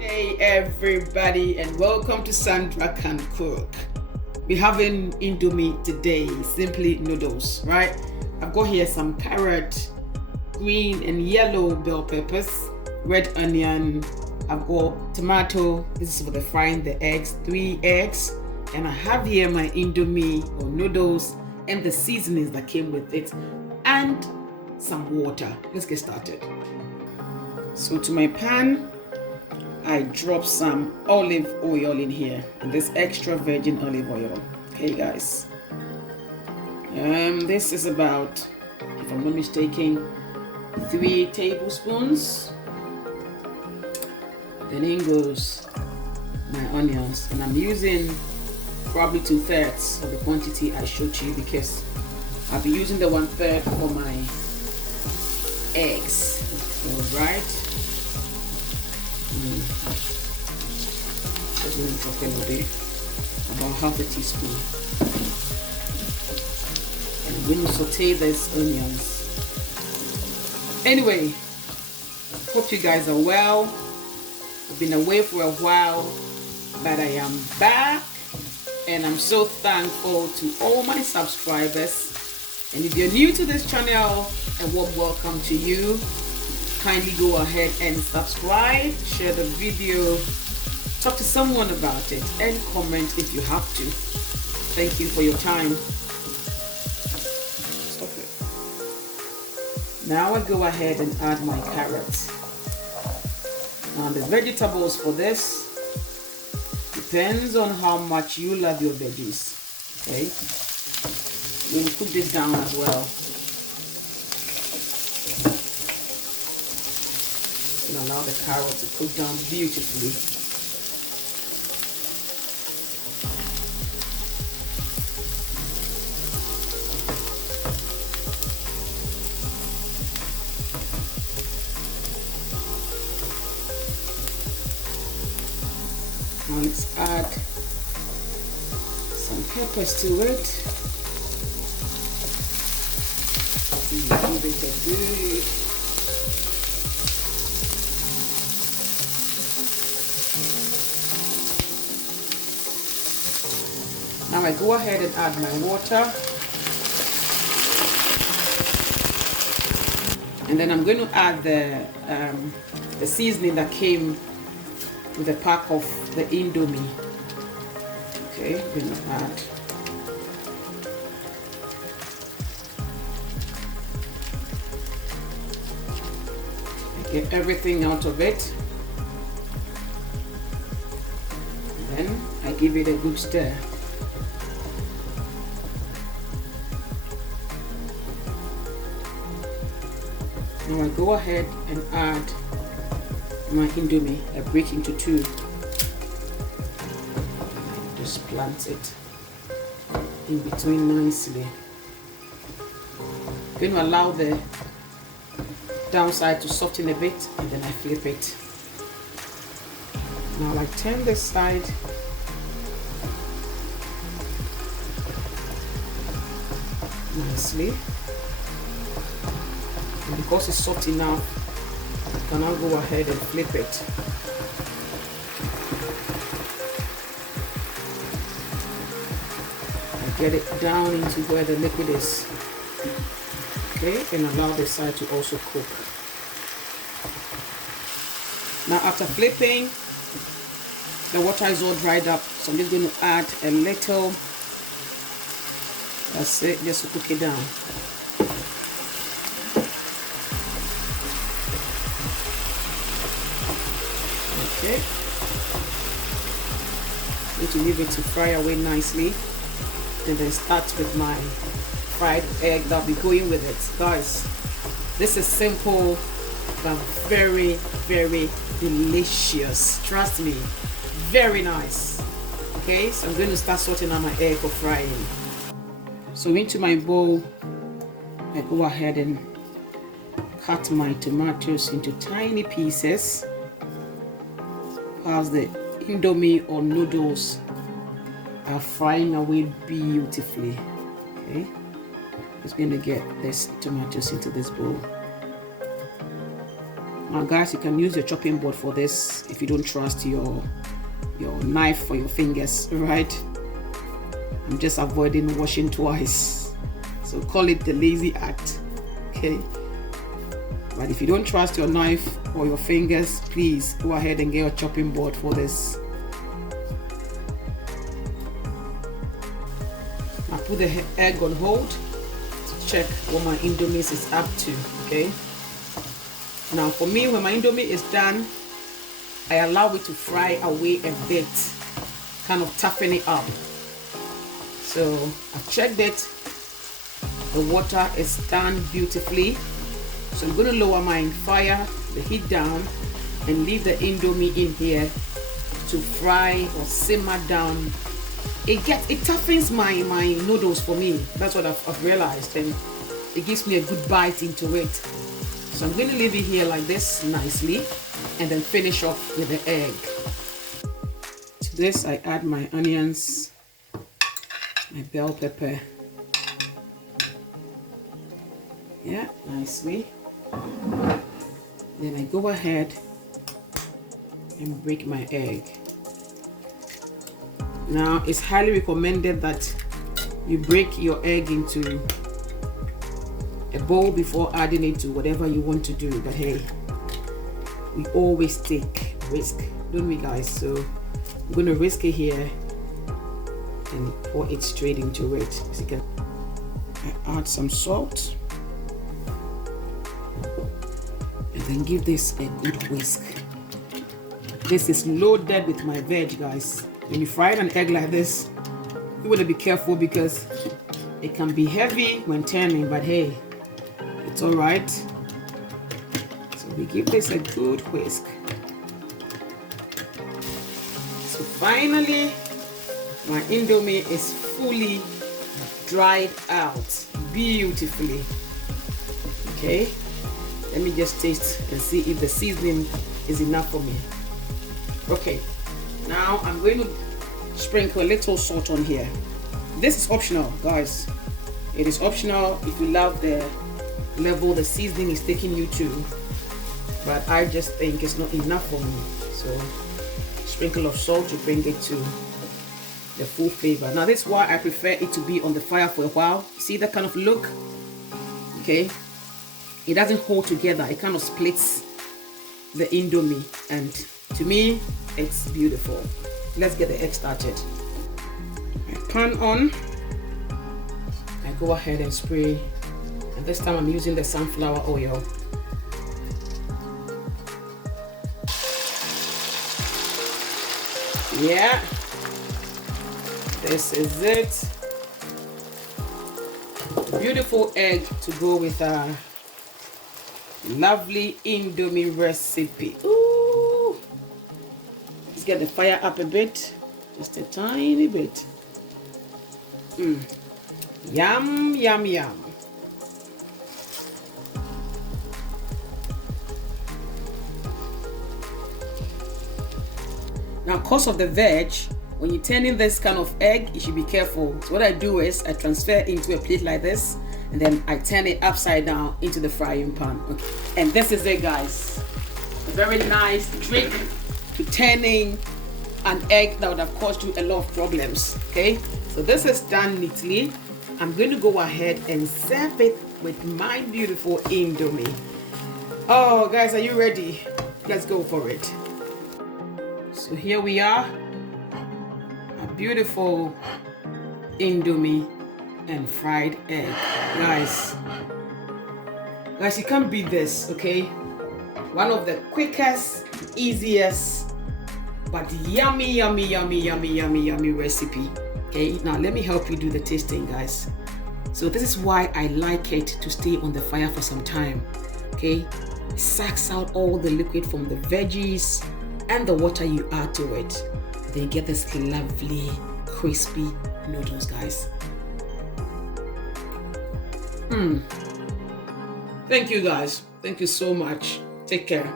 Hey everybody, and welcome to Sandra Can Cook. We're having Indomie today, simply noodles, right? I've got here some carrot, green and yellow bell peppers, red onion. I've got tomato. This is for the frying the eggs, 3 eggs, and I have here my Indomie or noodles and the seasonings that came with it, and some water. Let's get started. So to my pan, I drop some olive oil in here, and this extra virgin olive oil. Okay, guys. This is about, if I'm not mistaken, 3 tablespoons. Then in goes my onions, and I'm using probably 2/3 of the quantity I showed you because I'll be using the 1/3 for my eggs. All right. Just going to drop a little bit, about half a teaspoon. And I'm going to saute these onions. Anyway, hope you guys are well. I've been away for a while, but I am back, and I'm so thankful to all my subscribers. And if you're new to this channel, a warm welcome to you. Kindly go ahead and subscribe, share the video, talk to someone about it, and comment if you have to. Thank you for your time. Stop it. Now I go ahead and add my carrots. Now the vegetables for this depends on how much you love your veggies. Okay, we're going to cook this down as well. And allow the carrot to cook down beautifully. Now let's add some peppers to it. Give it a good Now I go ahead and add my water, and then I'm going to add the seasoning that came with a pack of the Indomie. Okay, I'm going to add get everything out of it, and then I give it a good stir. Now I go ahead and add my Indomie. I break into 2. Just plant it in between nicely. I'm going to allow the downside to soften a bit, and then I flip it. Now I turn this side. Nicely. And because it's soft enough, I can now go ahead and flip it. And get it down into where the liquid is. Okay, and allow the side to also cook. Now after flipping, the water is all dried up, so I'm just going to add a little. That's it, just to cook it down. Okay, need to leave it to fry away nicely, and then start with my fried egg that'll be going with it. Guys, this is simple but very, very delicious. Trust me, very nice. Okay, so I'm going to start sorting out my egg for frying. So into my bowl, I go ahead and cut my tomatoes into tiny pieces. As the Indomie or noodles are frying away beautifully. Okay, just going to get this tomatoes into this bowl. Now guys, you can use your chopping board for this if you don't trust your knife for your fingers, right? I'm just avoiding washing twice, so call it the lazy act, okay? But if you don't trust your knife or your fingers, please go ahead and get your chopping board for this. I put the egg on hold to check what my Indomie is up to, okay? Now for me, when my Indomie is done, I allow it to fry away a bit, kind of toughen it up. So I've checked it. The water is done beautifully. So I'm going to lower my fire, the heat down, and leave the Indomie in here to fry or simmer down. It toughens my noodles for me. That's what I've realized, and it gives me a good bite into it. So I'm going to leave it here like this nicely, and then finish off with the egg. To this I add my onions, my bell pepper. Yeah, nicely. Then I go ahead and break my egg. Now it's highly recommended that you break your egg into a bowl before adding it to whatever you want to do. But hey, we always take risk, don't we guys? So I'm going to risk it here and pour it straight into it. As you can, I add some salt. And then give this a good whisk. This is loaded with my veg, guys. When you fry an egg like this, you want to be careful because it can be heavy when turning, but hey, it's all right. So we give this a good whisk. So finally, my Indomie is fully dried out beautifully. Okay. Let me just taste and see if the seasoning is enough for me. Okay, now I'm going to sprinkle a little salt on here. This is optional, guys. It is optional if you love the level the seasoning is taking you to. But I just think it's not enough for me. So, sprinkle of salt to bring it to the full flavor. Now, this is why I prefer it to be on the fire for a while. See that kind of look? Okay. It doesn't hold together, it kind of splits the Indomie, and to me it's beautiful. Let's get the egg started. My pan on, I go ahead and spray, and this time I'm using the sunflower oil. Yeah, this is it. Beautiful egg to go with our lovely Indomie recipe. Ooh. Let's get the fire up a bit, just a tiny bit. Yum, yum, yum. Now, because of the veg, when you're turning this kind of egg, you should be careful. So what I do is I transfer into a plate like this, and then I turn it upside down into the frying pan. Okay. And this is it, guys. A very nice trick to turning an egg that would have caused you a lot of problems. Okay, so this is done neatly. I'm going to go ahead and serve it with my beautiful Indomie. Oh, guys, are you ready? Let's go for it. So here we are, a beautiful Indomie and fried egg. Guys, you can't beat this, okay? One of the quickest, easiest, but yummy, yummy, yummy, yummy, yummy, yummy recipe. Okay, now let me help you do the tasting, guys. So this is why I like it to stay on the fire for some time. Okay, it sucks out all the liquid from the veggies and the water you add to it. Then you get this lovely, crispy noodles, guys. Thank you, guys. Thank you so much. Take care.